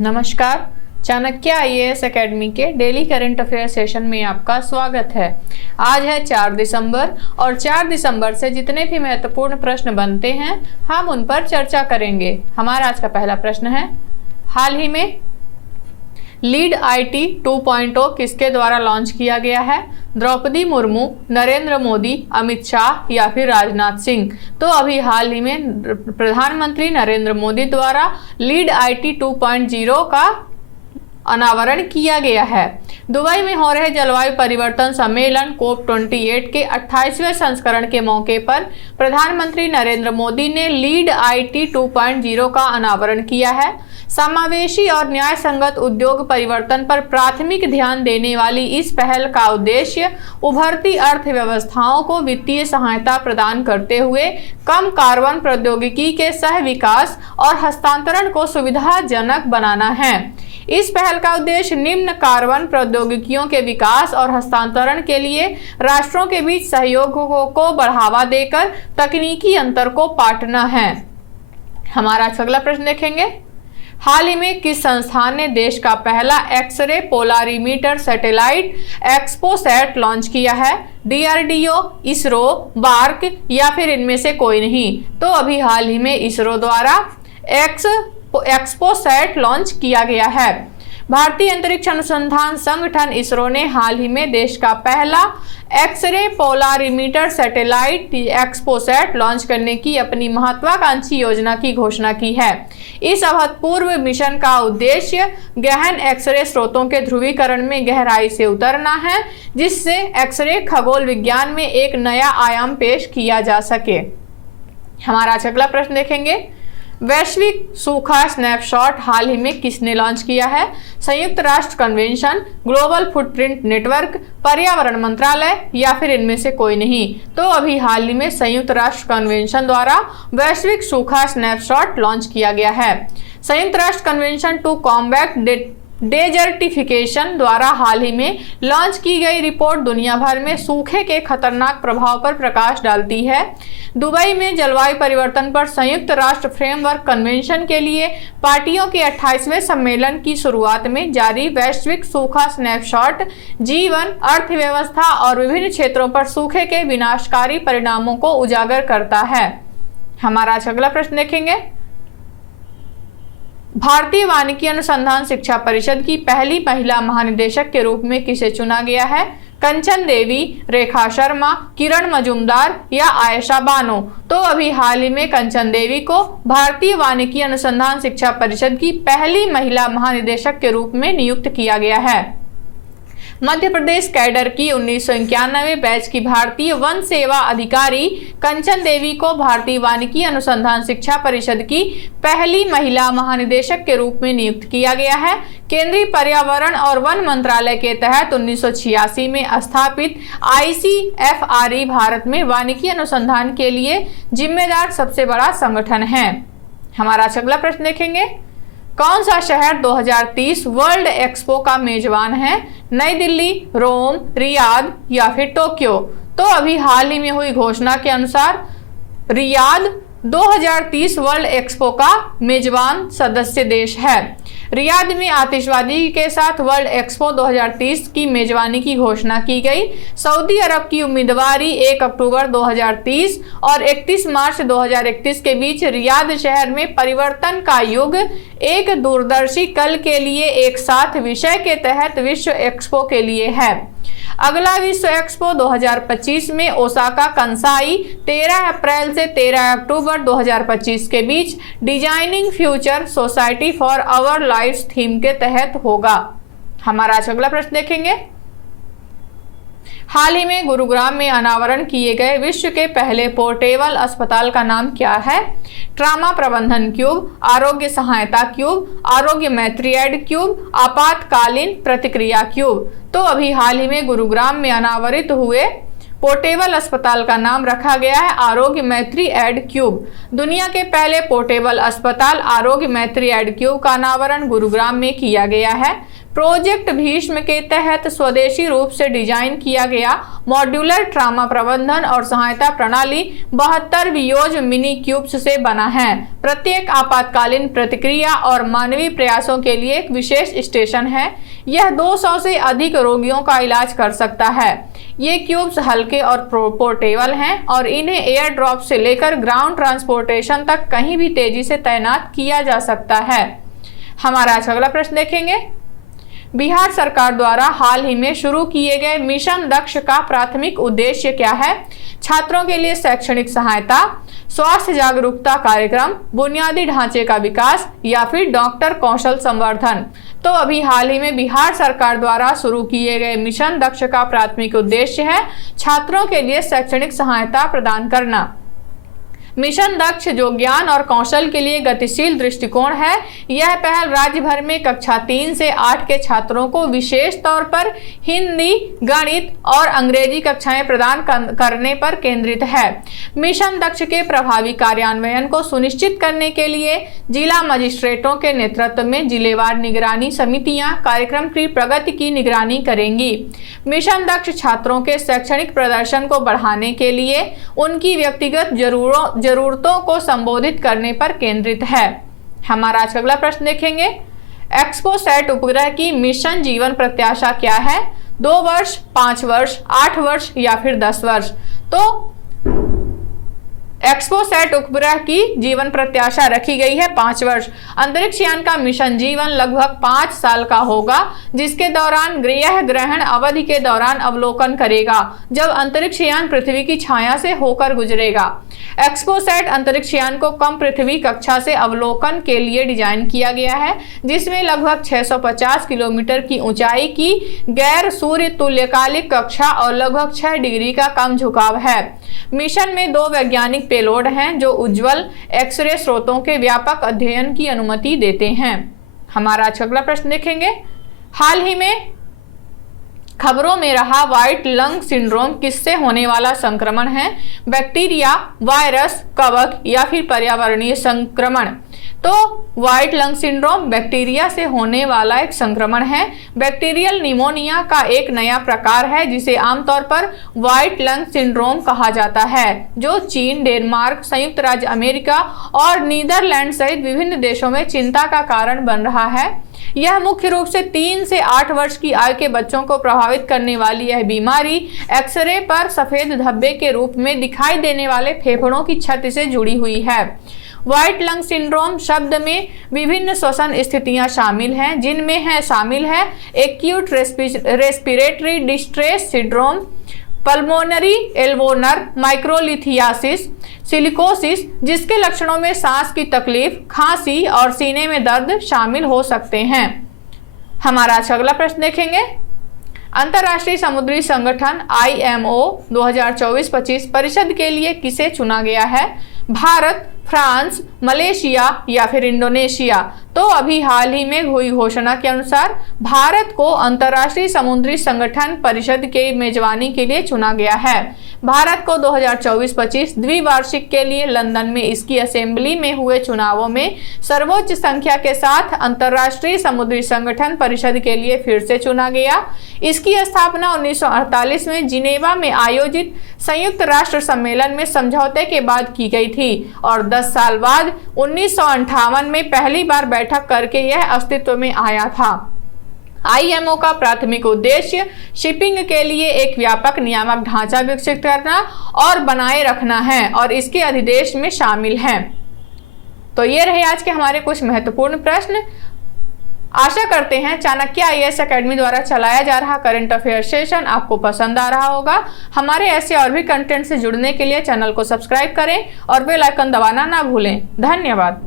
नमस्कार, Chanakya IAS academy के daily current affair session में आपका स्वागत है। आज है 4 दिसंबर और 4 दिसंबर से जितने भी महत्वपूर्ण प्रश्न बनते हैं हम उन पर चर्चा करेंगे। हमारा आज का पहला प्रश्न है, हाल ही में लीड आईटी 2.0 किसके द्वारा लॉन्च किया गया है? द्रौपदी मुर्मू, नरेंद्र मोदी, अमित शाह या फिर राजनाथ सिंह? तो अभी हाल ही में प्रधानमंत्री नरेंद्र मोदी द्वारा लीड आईटी 2.0 का अनावरण किया गया है। दुबई में हो रहे जलवायु परिवर्तन सम्मेलन COP28 के 28वें संस्करण के मौके पर प्रधानमंत्री नरेंद्र मोदी ने लीड आईटी 2.0 का अनावरण किया है। समावेशी और न्याय संगत उद्योग परिवर्तन पर प्राथमिक ध्यान देने वाली इस पहल का उद्देश्य उभरती अर्थव्यवस्थाओं को वित्तीय सहायता प्रदान करते हुए कम कार्बन प्रौद्योगिकी के सह विकास और हस्तांतरण को सुविधाजनक बनाना है। इस पहल का उद्देश्य निम्न कार्बन प्रौद्योगिकियों के विकास और हस्तांतरण के लिए राष्ट्रों के बीच सहयोग को बढ़ावा देकर तकनीकी अंतर को पाटना है। हमारा अगला प्रश्न देखेंगे, हाल ही में किस संस्थान ने देश का पहला X-ray polarimeter satellite XPoSat launch किया है? डीआरडीओ, इसरो, बार्क या फिर इनमें से कोई नहीं? तो अभी हाल ही में इसरो द्वारा एक्सपोसैट लॉन्च किया गया है। भारतीय अंतरिक्ष अनुसंधान संगठन इसरो ने हाल ही में देश का पहला X-ray polarimeter satellite XPoSat launch करने की अपनी महत्वाकांक्षी योजना की घोषणा की है। इस अभूतपूर्व मिशन का उद्देश्य गहन एक्सरे स्रोतों के ध्रुवीकरण में गहराई से उतरना है, जिससे एक्सरे खगोल विज्ञान में एक नया आयाम पेश किया जा सके। हमारा अगला प्रश्न देखेंगे, वैश्विक सूखा स्नैपशॉट हाल ही में किसने लॉन्च किया है? संयुक्त राष्ट्र कन्वेंशन, ग्लोबल फुटप्रिंट नेटवर्क, पर्यावरण मंत्रालय या फिर इनमें से कोई नहीं? तो अभी हाल ही में संयुक्त राष्ट्र कन्वेंशन द्वारा वैश्विक सूखा स्नैपशॉट लॉन्च किया गया है। संयुक्त राष्ट्र कन्वेंशन टू कॉम्बैट डेजर्टिफिकेशन द्वारा हाल ही में लॉन्च की गई रिपोर्ट दुनिया भर में सूखे के खतरनाक प्रभाव पर प्रकाश डालती है। दुबई में जलवायु परिवर्तन पर संयुक्त राष्ट्र फ्रेमवर्क कन्वेंशन के लिए पार्टियों के 28वें सम्मेलन की शुरुआत में जारी वैश्विक सूखा स्नैपशॉट जीवन, अर्थव्यवस्था और विभिन्न क्षेत्रों पर सूखे के विनाशकारी परिणामों को उजागर करता है। हमारा अगला प्रश्न देखेंगे, भारतीय वानिकी अनुसंधान शिक्षा परिषद की पहली महिला महानिदेशक के रूप में किसे चुना गया है? कंचन देवी, रेखा शर्मा, किरण मजूमदार या आयशा बानो? तो अभी हाल ही में कंचन देवी को भारतीय वानिकी अनुसंधान शिक्षा परिषद की पहली महिला महानिदेशक के रूप में नियुक्त किया गया है। मध्य प्रदेश कैडर की 1991 बैच की भारतीय वन सेवा अधिकारी कंचन देवी को भारतीय वानिकी अनुसंधान शिक्षा परिषद की पहली महिला महानिदेशक के रूप में नियुक्त किया गया है। केंद्रीय पर्यावरण और वन मंत्रालय के तहत 1986 में स्थापित ICFRE भारत में वानिकी अनुसंधान के लिए जिम्मेदार सबसे बड़ा संगठन है। हमारा अगला प्रश्न देखेंगे, कौन सा शहर 2030 वर्ल्ड एक्सपो का मेजबान है? नई दिल्ली, रोम, रियाद या फिर टोक्यो? तो अभी हाल ही में हुई घोषणा के अनुसार रियाद 2030 वर्ल्ड एक्सपो का मेजबान सदस्य देश है। रियाद में आतिशबाजी के साथ वर्ल्ड एक्सपो 2030 की मेजबानी की घोषणा की गई। सऊदी अरब की उम्मीदवारी 1 अक्टूबर 2030 और 31 मार्च 2031 के बीच रियाद शहर में परिवर्तन का युग, एक दूरदर्शी कल के लिए एक साथ विषय के तहत विश्व एक्सपो के लिए है। अगला विश्व एक्सपो 2025 में ओसाका कंसाई 13 अप्रैल से 13 अक्टूबर 2025 के बीच designing future society for our lives theme के तहत होगा। हमारा अगला प्रश्न देखेंगे, हाल ही में गुरुग्राम में अनावरण किए गए विश्व के पहले पोर्टेबल अस्पताल का नाम क्या है? ट्रामा प्रबंधन क्यूब, आरोग्य सहायता क्यूब, आरोग्य मैत्री एड क्यूब, आपातकालीन प्रतिक्रिया क्यूब? तो अभी हाल ही में गुरुग्राम में अनावरित हुए पोर्टेबल अस्पताल का नाम रखा गया है आरोग्य मैत्री एड क्यूब। दुनिया के पहले पोर्टेबल अस्पताल आरोग्य मैत्री एड क्यूब का अनावरण गुरुग्राम में किया गया है। प्रोजेक्ट भीष्म के तहत स्वदेशी रूप से डिजाइन किया गया मॉड्यूलर ट्रॉमा प्रबंधन और सहायता प्रणाली 72 वियोज मिनी क्यूब्स से बना है। प्रत्येक आपातकालीन प्रतिक्रिया और मानवीय प्रयासों के लिए एक विशेष स्टेशन है। यह 200 से अधिक रोगियों का इलाज कर सकता है। ये क्यूब्स हल्के और पोर्टेबल हैं और इन्हें एयर ड्रॉप से लेकर ग्राउंड ट्रांसपोर्टेशन तक कहीं भी तेजी से तैनात किया जा सकता है। हमारा आज अगला प्रश्न देखेंगे। बिहार सरकार द्वारा हाल ही में शुरू किए गए मिशन दक्ष का प्राथमिक उद्देश्य क्या है? छात्रों के लिए शैक्षणिक सहायता, स्वास्थ्य जागरूकता कार्यक्रम, बुनियादी ढांचे का विकास या फिर डॉक्टर कौशल संवर्धन। तो अभी हाल ही में बिहार सरकार द्वारा शुरू किए गए मिशन दक्ष का प्राथमिक उद्देश्य है छात्रों के लिए शैक्षणिक सहायता प्रदान करना। मिशन दक्ष जो ज्ञान और कौशल के लिए गतिशील दृष्टिकोण है, यह पहल राज्य भर में कक्षा 3 से 8 के छात्रों को विशेष तौर पर हिंदी, गणित और अंग्रेजी कक्षाएं प्रदान करने पर केंद्रित है। मिशन दक्ष के प्रभावी कार्यान्वयन को सुनिश्चित करने के लिए जिला मजिस्ट्रेटों के नेतृत्व में जिलेवार निगरानी समितियां कार्यक्रम की प्रगति की निगरानी करेंगी। मिशन दक्ष छात्रों के शैक्षणिक प्रदर्शन को बढ़ाने के लिए उनकी व्यक्तिगत जरूरतों को संबोधित करने पर केंद्रित है। हमारा आज अगला प्रश्न देखेंगे। एक्सपोसैट उपग्रह की मिशन जीवन प्रत्याशा क्या है? 2 वर्ष, 5 वर्ष, 8 वर्ष या फिर 10 वर्ष? तो एक्सपोसैट उपग्रह की जीवन प्रत्याशा रखी गई है 5 वर्ष। अंतरिक्ष यान का मिशन जीवन लगभग 5 साल का होगा, जिसके दौरान यह ग्रहण अवधि के दौरान अवलोकन करेगा जब अंतरिक्ष यान पृथ्वी की छाया से होकर गुजरेगा। एक्सपोसैट अंतरिक्ष यान को कम पृथ्वी कक्षा से अवलोकन के लिए डिजाइन किया गया है, जिसमें लगभग 650 किलोमीटर की ऊंचाई की गैर सूर्य तुल्यकालिक कक्षा और लगभग 6 डिग्री का कम झुकाव है। मिशन में 2 वैज्ञानिक पेलोड हैं जो उज्ज्वल एक्सरे स्रोतों के व्यापक अध्ययन की अनुमति देते हैं। हमारा अगला प्रश्न देखेंगे। हाल ही में खबरों में रहा व्हाइट लंग सिंड्रोम किससे होने वाला संक्रमण है? बैक्टीरिया, वायरस, कवक या फिर पर्यावरणीय संक्रमण? तो व्हाइट लंग सिंड्रोम बैक्टीरिया से होने वाला एक संक्रमण है। बैक्टीरियल निमोनिया का एक नया प्रकार है जिसे आमतौर पर व्हाइट लंग सिंड्रोम कहा जाता है, जो चीन, डेनमार्क, संयुक्त राज्य अमेरिका और नीदरलैंड सहित विभिन्न देशों में चिंता का कारण बन रहा है। यह मुख्य रूप से 3 से 8 वर्ष की आयु के बच्चों को प्रभावित करने वाली यह बीमारी एक्सरे पर सफेद धब्बे के रूप में दिखाई देने वाले फेफड़ों की क्षति से जुड़ी हुई है। व्हाइट लंग सिंड्रोम शब्द में विभिन्न श्वसन स्थितियां शामिल है acute respiratory distress syndrome, pulmonary एल्वोनर माइक्रोलिथियासिस, सिलिकोसिस, जिसके लक्षणों में सांस की तकलीफ, खांसी और सीने में दर्द शामिल हो सकते हैं। हमारा अगला प्रश्न देखेंगे। अंतर्राष्ट्रीय समुद्री संगठन IMO 2024-25 परिषद के लिए किसे चुना गया है? भारत, फ्रांस, मलेशिया या फिर इंडोनेशिया? तो अभी हाल ही में हुई घोषणा के अनुसार भारत को अंतर्राष्ट्रीय समुद्री संगठन परिषद के मेजबानी के लिए चुना गया है। भारत को 2024-25 द्विवार्षिक के लिए लंदन में इसकी असेंबली में हुए चुनावों में सर्वोच्च संख्या के साथ अंतर्राष्ट्रीय समुद्री संगठन परिषद के लिए फिर से चुना गया। इसकी स्थापना 1948 में जिनेवा में आयोजित संयुक्त राष्ट्र सम्मेलन में समझौते के बाद की गई थी और 10 साल बाद 1958 में पहली बार बैठक करके यह अस्तित्व में आया था। IMO का प्राथमिक उद्देश्य शिपिंग के लिए एक व्यापक नियामक ढांचा विकसित करना और बनाए रखना है और इसके अधिदेश में शामिल हैं। तो ये रहे आज के हमारे कुछ महत्वपूर्ण प्रश्न। आशा करते हैं चाणक्य IAS अकेडमी द्वारा चलाया जा रहा करंट अफेयर सेशन आपको पसंद आ रहा होगा। हमारे ऐसे और भी कंटेंट से जुड़ने के लिए चैनल को सब्सक्राइब करें और बेल आइकन दबाना ना भूलें। धन्यवाद।